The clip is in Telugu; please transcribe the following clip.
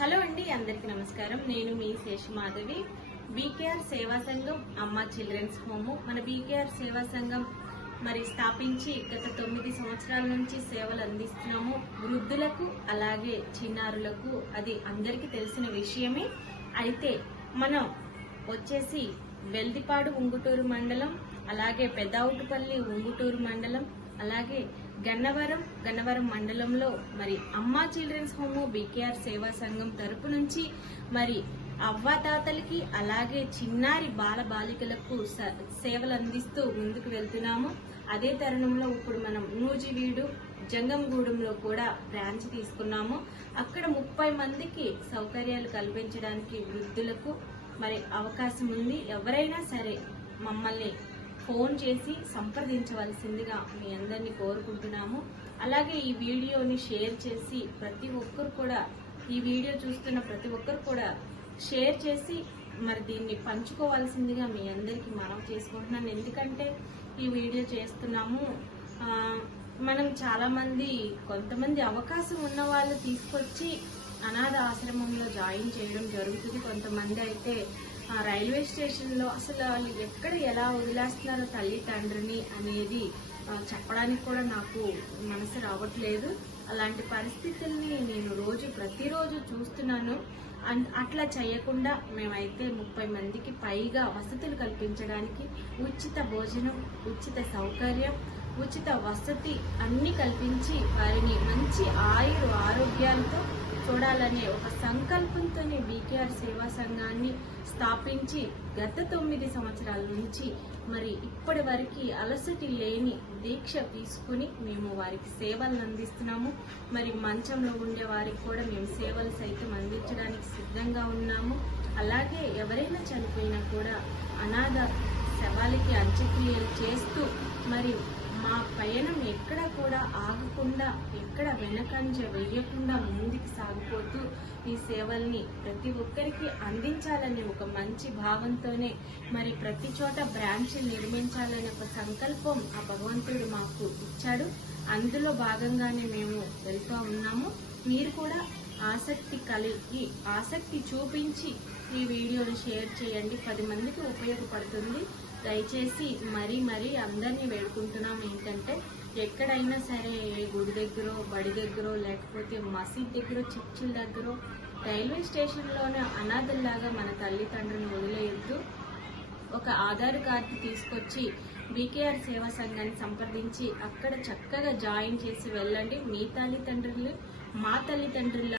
హలో అండి, అందరికీ నమస్కారం. నేను మీ శేషమాధవి. బీకేఆర్ సేవా సంఘం అమ్మ చిల్డ్రన్స్ హోమ్. మన బీకేఆర్ సేవా సంఘం స్థాపించి గత 9 సంవత్సరాల నుంచి సేవలు అందిస్తున్నాము. వృద్ధులకు అలాగే చిన్నారులకు. అది అందరికీ తెలిసిన విషయమే. అయితే మనం వచ్చేసి వెల్దిపాడు ఉంగుటూరు మండలం, అలాగే పెద్దౌటుపల్లి ఉంగుటూరు మండలం, అలాగే గన్నవరం మండలంలో అమ్మా చిల్డ్రన్స్ హోమ్ బీకేఆర్ సేవా సంఘం తరపు నుంచి అవ్వాతాతలకి అలాగే చిన్నారి బాల బాలికలకు సేవలు అందిస్తూ ముందుకు వెళ్తున్నాము. అదే తరుణంలో ఇప్పుడు మనం నూజివీడు జంగంగూడెంలో కూడా బ్రాంచ్ తీసుకున్నాము. అక్కడ 30 మందికి సౌకర్యాలు కల్పించడానికి వృద్ధులకు అవకాశం ఉంది. ఎవరైనా సరే మమ్మల్ని ఫోన్ చేసి సంప్రదించవలసిందిగా మీ అందరినీ కోరుకుంటున్నాము. అలాగే ఈ వీడియోని షేర్ చేసి ఈ వీడియో చూస్తున్న ప్రతి ఒక్కరు కూడా షేర్ చేసి దీన్ని పంచుకోవాల్సిందిగా మీ అందరికీ మనవి చేసుకుంటున్నాను. ఎందుకంటే ఈ వీడియో చేస్తున్నాము, మనం కొంతమంది అవకాశం ఉన్న వాళ్ళు తీసుకొచ్చి అనాథ ఆశ్రమంలో జాయిన్ చేయడం జరుగుతుంది. కొంతమంది అయితే రైల్వే స్టేషన్లో అసలు వాళ్ళు ఎక్కడ ఎలా వదిలేస్తున్నారో తల్లి తండ్రిని అనేది చెప్పడానికి కూడా నాకు మనసు రావట్లేదు. అలాంటి పరిస్థితుల్ని నేను ప్రతిరోజు చూస్తున్నాను. అట్లా చేయకుండా మేమైతే 30 మందికి పైగా వసతులు కల్పించడానికి ఉచిత భోజనం, ఉచిత సౌకర్యం, ఉచిత వసతి అన్ని కల్పించి వారిని మంచి ఆరోగ్యాలతో చూడాలనే ఒక సంకల్పంతోనే బీకేఆర్ సేవా సంఘాన్ని స్థాపించి గత 9 సంవత్సరాల నుంచి ఇప్పటి వరకు అలసటి లేని దీక్ష తీసుకుని మేము వారికి సేవలను అందిస్తున్నాము. మంచంలో ఉండే వారికి కూడా మేము సేవలు సైతం అందించడానికి సిద్ధంగా ఉన్నాము. అలాగే ఎవరైనా చనిపోయినా కూడా అనాథ శవాలకి అంత్యక్రియలు చేస్తూ మా పయనం ఎక్కడ కూడా ఆగకుండా, ఎక్కడ వెనకంజ వేయకుండా ముందుకు సాగిపోతూ ఈ సేవల్ని ప్రతి ఒక్కరికి అందించాలనే ఒక మంచి భావంతోనే ప్రతి చోట బ్రాంచ్ నిర్మించాలనే ఒక సంకల్పం ఆ భగవంతుడు మాకు ఇచ్చాడు. అందులో భాగంగానే మేము వెళ్తూ ఉన్నాము. మీరు కూడా ఆసక్తి చూపించి ఈ వీడియోని షేర్ చేయండి. 10 మందికి ఉపయోగపడుతుంది. దయచేసి మరీ అందరినీ వేడుకుంటున్నాం ఏంటంటే, ఎక్కడైనా సరే గుడి దగ్గర, బడి దగ్గర, లేకపోతే మసీద్ దగ్గర, చర్చిల దగ్గర, రైల్వే స్టేషన్లోనే అనాథల్లాగా మన తల్లిదండ్రులను వదిలేయొద్దు. ఒక ఆధార్ కార్డు తీసుకొచ్చి బీకేఆర్ సేవా సంఘాన్ని సంప్రదించి అక్కడ చక్కగా జాయిన్ చేసి వెళ్ళండి. మీ తల్లిదండ్రులు మా తల్లిదండ్రుల